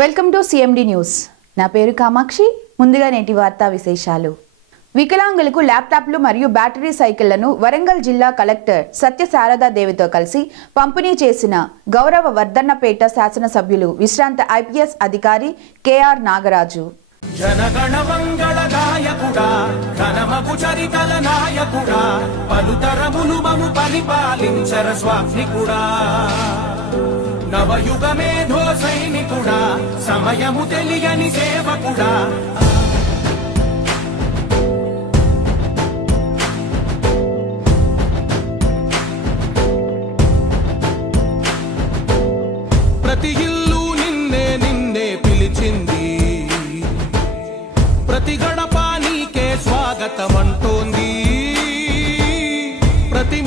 Welcome to CMD news. నా పేరు కామాక్షి. ముందుగా నేటి వార్తా విశేషాలు. వికలాంగులకు ల్యాప్టాప్లు మరియు బ్యాటరీ సైకిళ్లను వరంగల్ జిల్లా కలెక్టర్ సత్యశారదాదేవితో కలిసి పంపిణీ చేసిన గౌరవ వర్ధన్నపేట శాసనసభ్యులు విశ్రాంత ఐపీఎస్ అధికారి కేఆర్ నాగరాజు. జనగణ మంగళ గాయకుడా ఘనమగు చరితల నాయకుడా పలుతరములు మము పరిపాలించర స్వామికుడా నవయుగ మేధో సైనికుడా సమయము తెలియని సేవకుడా ప్రతి ఇల్లు నిన్నే నిన్నే పిలిచింది ప్రతి గడప నీకే స్వాగతం అంటోంది ప్రతి